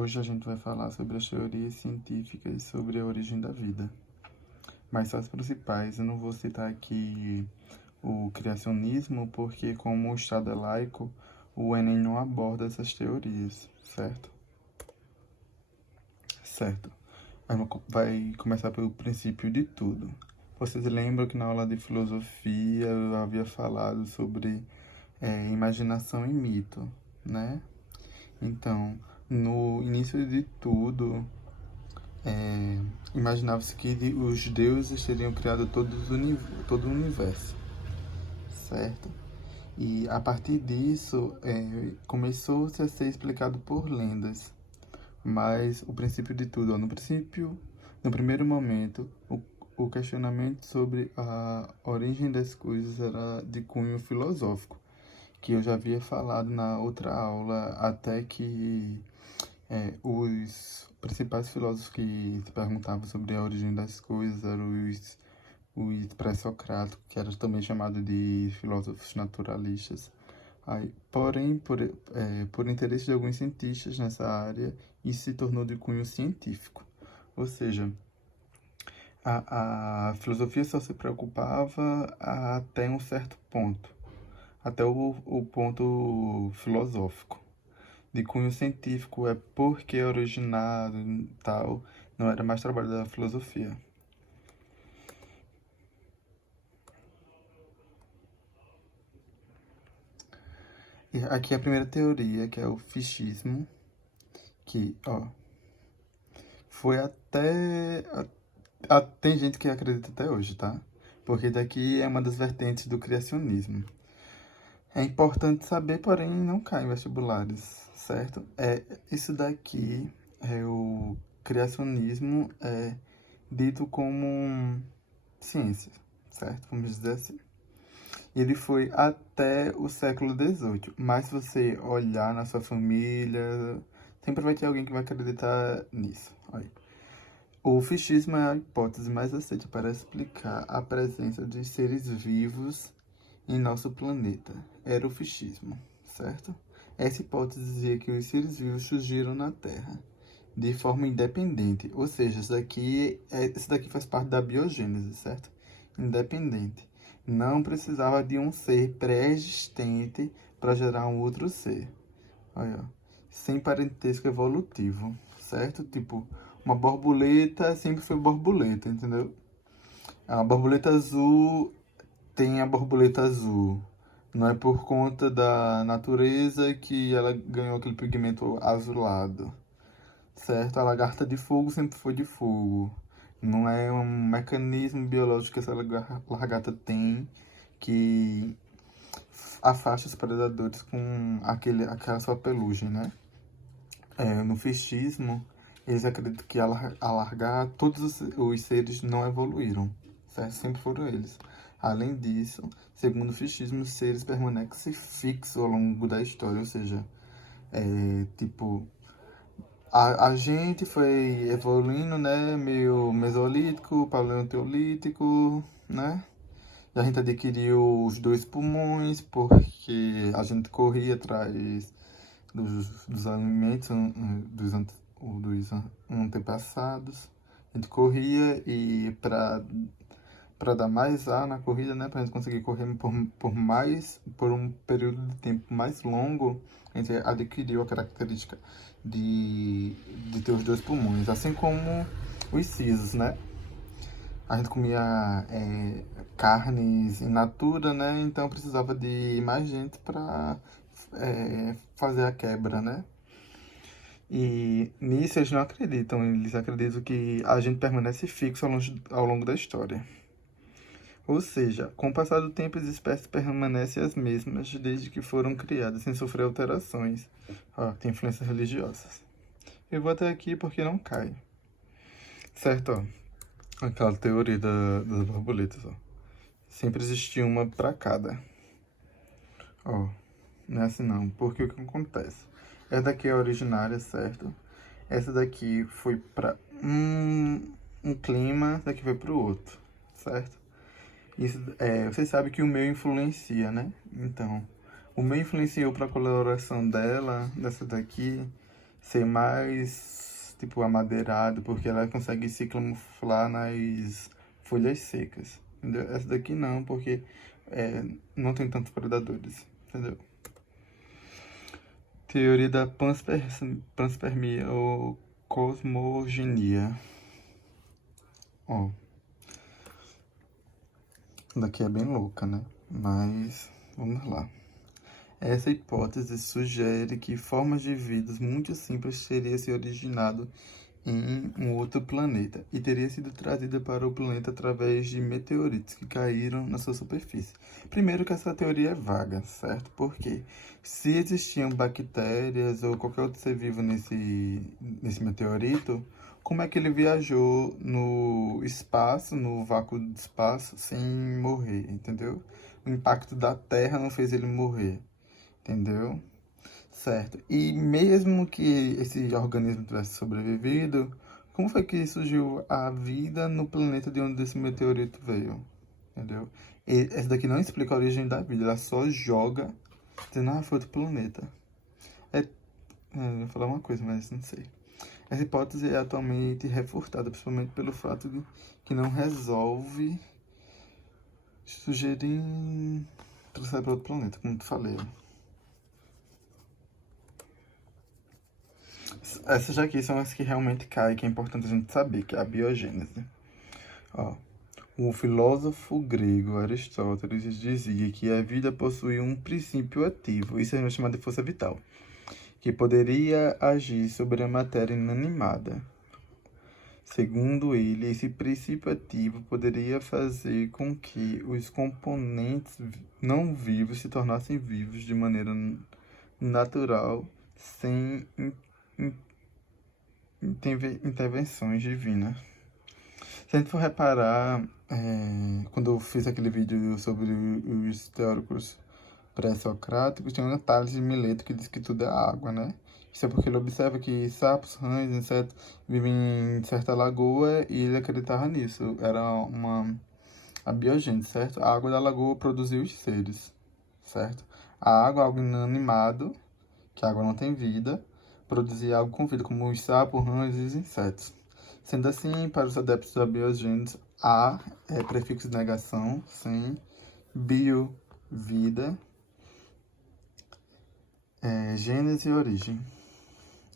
Hoje a gente vai falar sobre as teorias científicas sobre a origem da vida. Mas só as principais. Eu não vou citar aqui o criacionismo, porque como o Estado é laico, o Enem não aborda essas teorias, certo? Certo. Vai começar pelo princípio de tudo. Vocês lembram que na aula de filosofia eu havia falado sobre imaginação e mito, né? Então, no início de tudo, imaginava-se que os deuses teriam criado todo o universo, certo? E a partir disso, começou-se a ser explicado por lendas. Mas o princípio de tudo, ó, no primeiro momento, o questionamento sobre a origem das coisas era de cunho filosófico, que eu já havia falado na outra aula, até que os principais filósofos que se perguntavam sobre a origem das coisas eram os pré-socráticos, que eram também chamados de filósofos naturalistas. Aí, porém, por interesse de alguns cientistas nessa área, isso se tornou de cunho científico. Ou seja, a filosofia só se preocupava até um certo ponto, até o ponto filosófico. De cunho científico é porque é originado e tal, não era mais trabalho da filosofia. E aqui é a primeira teoria, que é o fichismo, que, ó, foi tem gente que acredita até hoje, tá? Porque daqui é uma das vertentes do criacionismo. É importante saber, porém não cai em vestibulares, certo? Isso daqui é o criacionismo dito como ciência, certo? Vamos dizer assim. Ele foi até o século XVIII, mas se você olhar na sua família, sempre vai ter alguém que vai acreditar nisso. Olha. O fichismo é a hipótese mais aceita para explicar a presença de seres vivos em nosso planeta. Era o fichismo, certo? Essa hipótese dizia que os seres vivos surgiram na Terra de forma independente, ou seja, isso daqui faz parte da biogênese, certo? Independente. Não precisava de um ser pré-existente para gerar um outro ser. Olha, ó. Sem parentesco evolutivo, certo? Tipo, uma borboleta sempre foi borboleta, entendeu? A borboleta azul tem a borboleta azul. Não é por conta da natureza que ela ganhou aquele pigmento azulado, certo? A lagarta de fogo sempre foi de fogo. Não é um mecanismo biológico que essa lagarta tem que afasta os predadores com aquela sua pelugem, né? No fichismo, eles acreditam que a largar todos os seres não evoluíram, certo? Sempre foram eles. Além disso, segundo o fichismo, os seres permanecem fixos ao longo da história, ou seja, tipo, a gente foi evoluindo, né? Meio mesolítico, paleoteolítico, né? E a gente adquiriu os dois pulmões porque a gente corria atrás dos alimentos dos antepassados. A gente corria e para dar mais ar na corrida, né, para a gente conseguir correr por um período de tempo mais longo, a gente adquiriu a característica de ter os dois pulmões, assim como os sisos, né? A gente comia carnes in natura, né? Então precisava de mais gente para fazer a quebra, né? E nisso eles não acreditam, eles acreditam que a gente permanece fixo ao longo da história. Ou seja, com o passar do tempo as espécies permanecem as mesmas desde que foram criadas, sem sofrer alterações. Ó, tem influências religiosas. Eu vou até aqui porque não cai. Certo, ó. Aquela teoria das borboletas, ó. Sempre existiu uma para cada. Ó, não é assim não, porque o que acontece? Essa daqui é originária, certo? Essa daqui foi para um clima, essa daqui foi para o outro, certo? Isso, vocês sabem que o meio influencia, né? Então, o meio influenciou para a coloração dessa daqui, ser mais, tipo, amadeirado, porque ela consegue se camuflar nas folhas secas, entendeu? Essa daqui não, porque não tem tantos predadores, entendeu? Teoria da panspermia ou cosmogenia. Ó, daqui é bem louca, né? Mas, vamos lá. Essa hipótese sugere que formas de vida muito simples teriam se originado em um outro planeta e teria sido trazida para o planeta através de meteoritos que caíram na sua superfície. Primeiro que essa teoria é vaga, certo? Porque se existiam bactérias ou qualquer outro ser vivo nesse meteorito, como é que ele viajou no espaço, no vácuo do espaço, sem morrer, entendeu? O impacto da Terra não fez ele morrer, entendeu? Certo. E mesmo que esse organismo tivesse sobrevivido, como foi que surgiu a vida no planeta de onde esse meteorito veio? Entendeu? E essa daqui não explica a origem da vida, ela só joga dizendo, foi outro planeta. Eu ia falar uma coisa, mas não sei. Essa hipótese é atualmente refutada, principalmente pelo fato de que não resolve sugerir trouxer para outro planeta, como tu falei. Essas aqui são as que realmente caem, que é importante a gente saber, que é a biogênese. Ó, o filósofo grego Aristóteles dizia que a vida possui um princípio ativo, isso é chamado de força vital, que poderia agir sobre a matéria inanimada. Segundo ele, esse princípio ativo poderia fazer com que os componentes não vivos se tornassem vivos de maneira natural, sem intervenções divinas. Se a gente for reparar, quando eu fiz aquele vídeo sobre os teóricos pré-socráticos, tem uma Tales de Mileto que diz que tudo é água, né? Isso é porque ele observa que sapos, rãs, insetos vivem em certa lagoa e ele acreditava nisso. Era a biogênese, certo? A água da lagoa produziu os seres, certo? A água é algo inanimado, que a água não tem vida, produzia algo com vida, como os sapos, rãs e os insetos. Sendo assim, para os adeptos da biogênese, a é prefixo de negação, sem bio, vida, gênese e origem.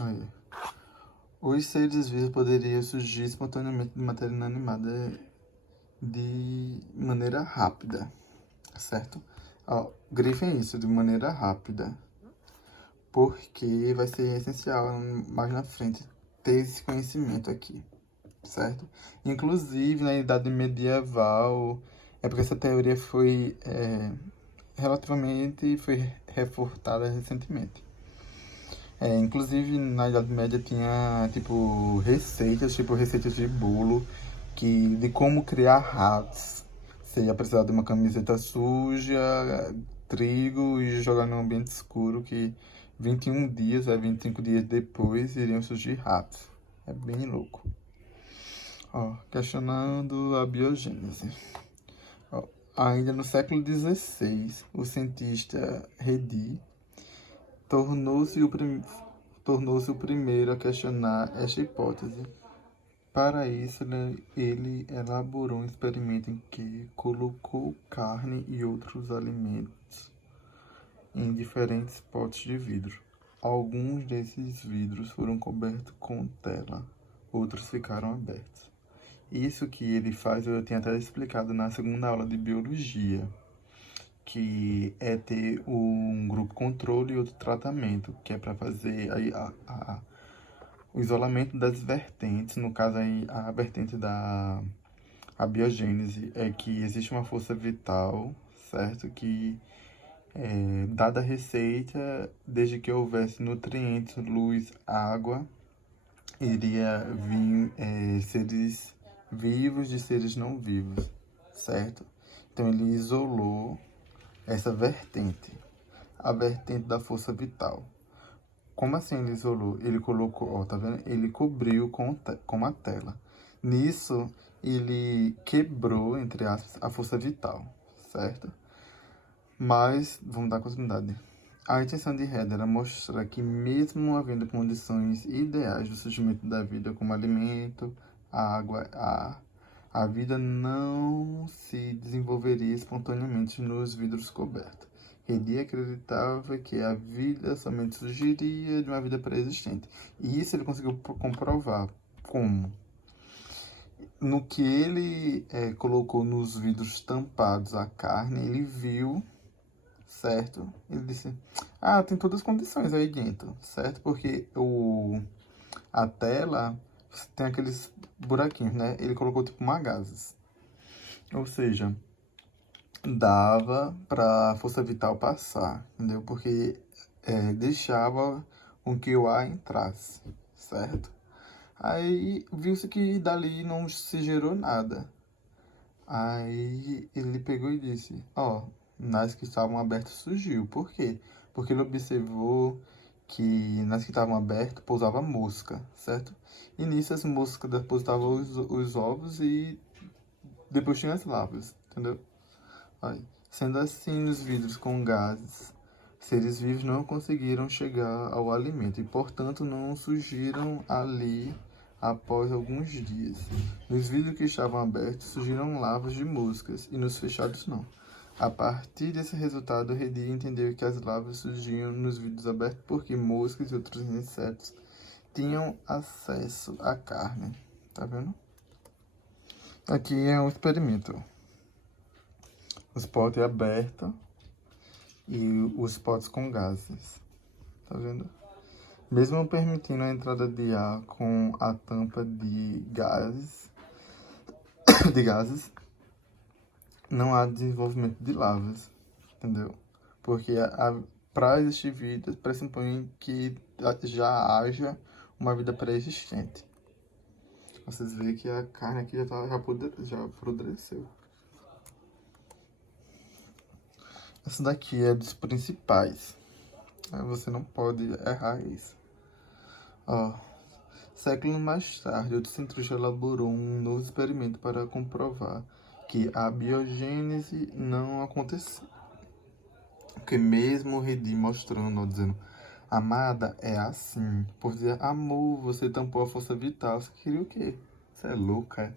Aí. Os seres vivos poderiam surgir espontaneamente de matéria inanimada de maneira rápida, certo? Ó, grifem isso, de maneira rápida, porque vai ser essencial mais na frente ter esse conhecimento aqui, certo? Inclusive, na Idade Medieval, é porque essa teoria foi foi refutada recentemente. Inclusive, na Idade Média tinha, tipo, receitas de bolo, de como criar ratos. Você ia precisar de uma camiseta suja, trigo e jogar num ambiente escuro que 21 dias, 25 dias depois, iriam surgir ratos. É bem louco. Ó, questionando a biogênese. Ó, ainda no século XVI, o cientista Redi tornou-se o primeiro a questionar esta hipótese. Para isso, ele elaborou um experimento em que colocou carne e outros alimentos em diferentes potes de vidro. Alguns desses vidros foram cobertos com tela, outros ficaram abertos. Isso que ele faz, eu tinha até explicado na segunda aula de biologia, que é ter um grupo controle e outro tratamento, que é para fazer o isolamento das vertentes. No caso aí, a vertente da biogênese é que existe uma força vital, certo? Que, dada a receita, desde que houvesse nutrientes, luz, água, iria vir seres vivos de seres não vivos, certo? Então ele isolou essa vertente, a vertente da força vital. Como assim ele isolou? Ele colocou, ó, tá vendo? Ele cobriu com uma tela. Nisso, ele quebrou, entre aspas, a força vital, certo? Mas, vamos dar continuidade. A intenção de Herder era mostrar que, mesmo havendo condições ideais do surgimento da vida, como alimento, água, ar, a vida não se desenvolveria espontaneamente nos vidros cobertos. Ele acreditava que a vida somente surgiria de uma vida pré-existente. E isso ele conseguiu comprovar. Como? No que ele colocou nos vidros tampados a carne, ele viu, certo? Ele disse, tem todas as condições aí dentro, certo? Porque a tela tem aqueles buraquinhos, né? Ele colocou tipo uma gases. Ou seja, dava para a força vital passar, entendeu? Porque deixava com que o ar entrasse, certo? Aí viu-se que dali não se gerou nada. Aí ele pegou e disse, nas que estavam abertas surgiu. Por quê? Porque ele observou que nas que estavam abertas pousava mosca, certo? E nisso as moscas depositavam os ovos e depois tinha as larvas, entendeu? Aí, sendo assim, nos vidros com gases, seres vivos não conseguiram chegar ao alimento e, portanto, não surgiram ali após alguns dias. Nos vidros que estavam abertos, surgiram larvas de moscas e nos fechados não. A partir desse resultado, Redi entendeu que as larvas surgiam nos vidros abertos porque moscas e outros insetos tinham acesso à carne. Tá vendo? Aqui é um experimento. Os potes abertos e os potes com gases. Tá vendo? Mesmo permitindo a entrada de ar com a tampa de gases, não há desenvolvimento de lavas, entendeu? Porque para existir vida, pressupõe que já haja uma vida pré-existente. Vocês veem que a carne aqui já apodreceu. Essa daqui é dos principais. Você não pode errar isso. Séculos mais tarde, outro cientista elaborou um novo experimento para comprovar que a biogênese não acontecia. Porque mesmo Redi mostrando, dizendo, amada, é assim. Por dizer, amor, você tampou a força vital. Você queria o quê? Você é louca, é?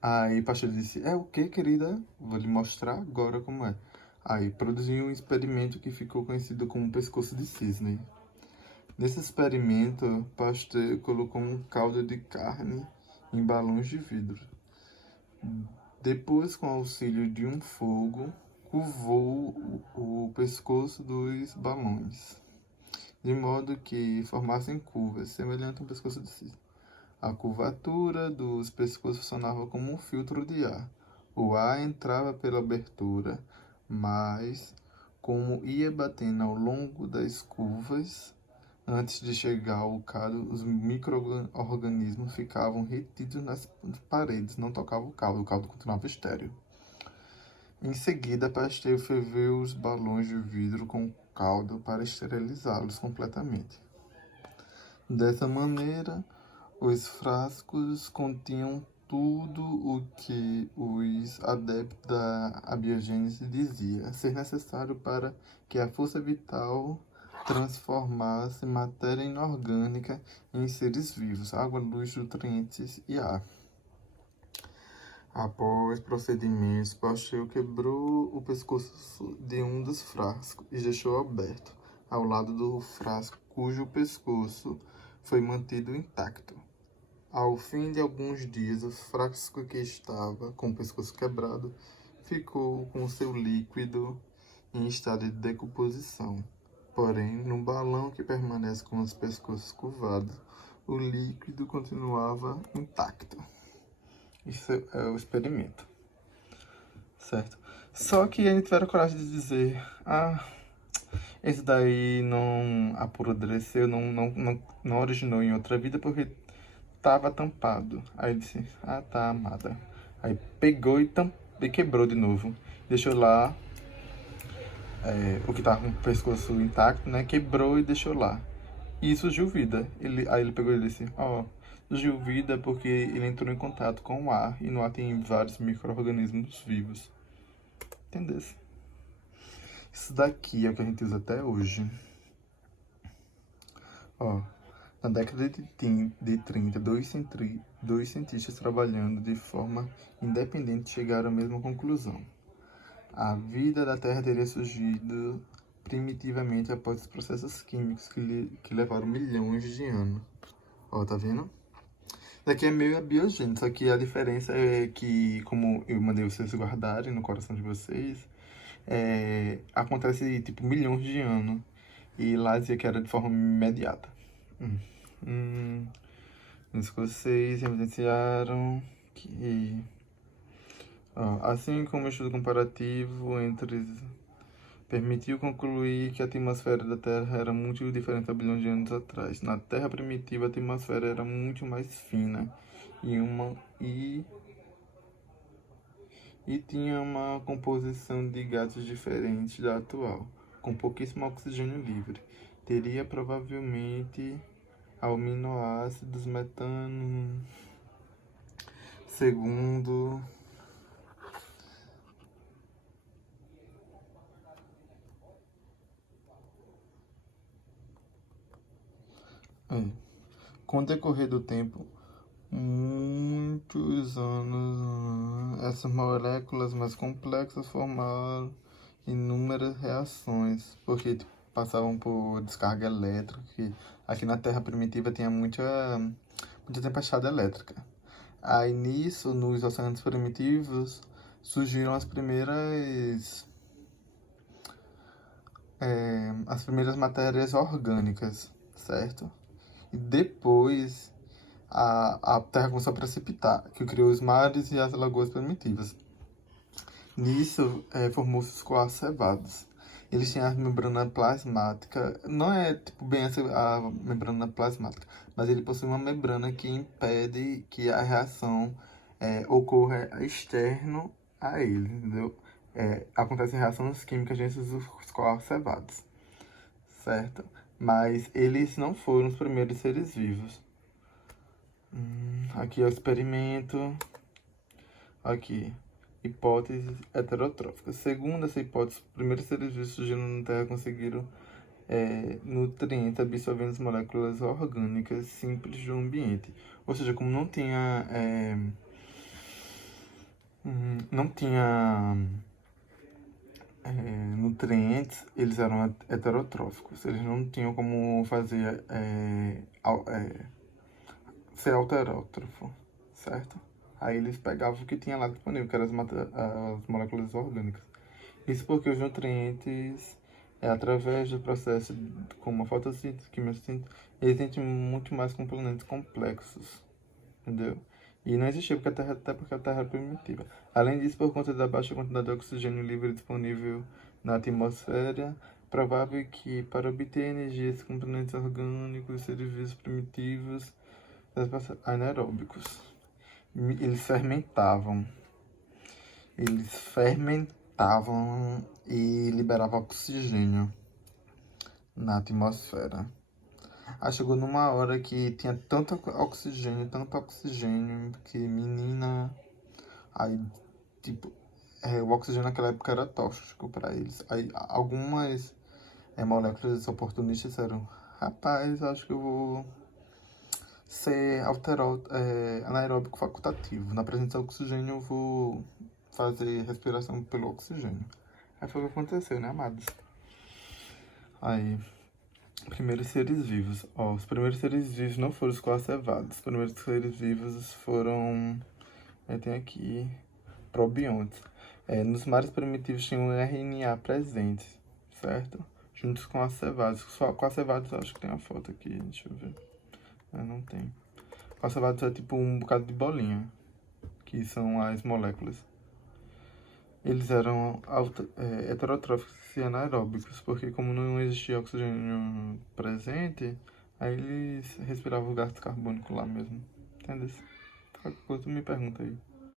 Aí Pasteur disse, é o quê, querida? Vou lhe mostrar agora como é. Aí produziu um experimento que ficou conhecido como pescoço de cisne. Nesse experimento, Pasteur colocou um caldo de carne em balões de vidro. Depois, com auxílio de um fogo, curvou o pescoço dos balões, de modo que formassem curvas, semelhantes a um pescoço de cisne. A curvatura dos pescoços funcionava como um filtro de ar. O ar entrava pela abertura, mas, como ia batendo ao longo das curvas, antes de chegar ao caldo, os micro-organismos ficavam retidos nas paredes, não tocavam o caldo continuava estéril. Em seguida, Pasteur ferveu os balões de vidro com caldo para esterilizá-los completamente. Dessa maneira, os frascos continham tudo o que os adeptos da abiogênese diziam ser necessário para que a força vital transformasse matéria inorgânica em seres vivos, água, luz, nutrientes e ar. Após procedimentos, Pasteur quebrou o pescoço de um dos frascos e deixou aberto, ao lado do frasco cujo pescoço foi mantido intacto. Ao fim de alguns dias, o frasco que estava com o pescoço quebrado ficou com seu líquido em estado de decomposição. Porém, no balão que permanece com os pescoços curvados, o líquido continuava intacto. Isso é o experimento, certo? Só que eles tiveram coragem de dizer, esse daí não apodreceu, não originou em outra vida porque estava tampado. Aí ele disse, tá, amada. Aí pegou e quebrou de novo. Deixou lá o que estava com o pescoço intacto, né? Quebrou e deixou lá. E surgiu vida. Aí ele pegou e disse, surgiu vida porque ele entrou em contato com o ar. E no ar tem vários micro-organismos vivos. Entendeu? Isso daqui é o que a gente usa até hoje. Ó, na década de 30, dois cientistas trabalhando de forma independente chegaram à mesma conclusão. A vida da Terra teria surgido primitivamente após os processos químicos que levaram milhões de anos. Ó, tá vendo? Isso daqui é meio biogênico, só que a diferença é que, como eu mandei vocês guardarem no coração de vocês, acontece tipo milhões de anos. E lá dizia que era de forma imediata. Os escoceses evidenciaram que, assim como o estudo comparativo entre permitiu concluir que a atmosfera da Terra era muito diferente há bilhões de anos atrás. Na Terra primitiva, a atmosfera era muito mais fina e tinha uma composição de gases diferente da atual, com pouquíssimo oxigênio livre. Teria provavelmente aminoácidos metano, segundo com o decorrer do tempo, muitos anos, essas moléculas mais complexas formaram inúmeras reações, porque tipo, passavam por descarga elétrica, que aqui na Terra primitiva tinha muita tempestade elétrica. Aí nisso, nos oceanos primitivos, surgiram as primeiras matérias orgânicas, certo? E depois a Terra começou a precipitar, que criou os mares e as lagoas primitivas. Nisso, formou-se os coacevados. Eles tinham a membrana plasmática, não é tipo bem essa a membrana plasmática, mas ele possui uma membrana que impede que a reação ocorra externo a ele, entendeu? Acontecem reações químicas dentro dos coacevados, certo? Mas eles não foram os primeiros seres vivos. Aqui é o experimento. Aqui, hipótese heterotrófica. Segundo essa hipótese, os primeiros seres vivos surgiram na Terra conseguiram nutrientes absorvendo as moléculas orgânicas simples do ambiente. Ou seja, como não tinha nutrientes, eles eram heterotróficos. Eles não tinham como fazer ser alterótrofo, certo? Aí eles pegavam o que tinha lá disponível, que eram as moléculas orgânicas. Isso porque os nutrientes, através do processo como a fotossíntese, quimiossíntese, existem muito mais componentes complexos, entendeu? E não existia até porque a Terra é primitiva. Além disso, por conta da baixa quantidade de oxigênio livre disponível na atmosfera, provável que para obter energia esses componentes orgânicos, seres vivos primitivos, anaeróbicos, eles fermentavam. E liberavam oxigênio na atmosfera. Aí chegou numa hora que tinha tanto oxigênio, que menina. Aí, tipo, o oxigênio naquela época era tóxico para eles. Aí algumas moléculas oportunistas disseram: rapaz, acho que eu vou ser anaeróbico facultativo. Na presença de oxigênio, eu vou fazer respiração pelo oxigênio. Aí foi o que aconteceu, né, amados? Aí, primeiros seres vivos. Ó, os primeiros seres vivos não foram os coacevados. Os primeiros seres vivos foram... tem aqui... probiontes. Nos mares primitivos tinham um RNA presente, certo? Juntos com acevados. Só com acevados, acho que tem uma foto aqui, deixa eu ver. Não tem. Coacevados é tipo um bocado de bolinha, que são as moléculas. Eles eram heterotróficos e anaeróbicos, porque como não existia oxigênio presente, aí eles respiravam o gás carbônico lá mesmo. Entendeu? Qualquer coisa tu me pergunta aí.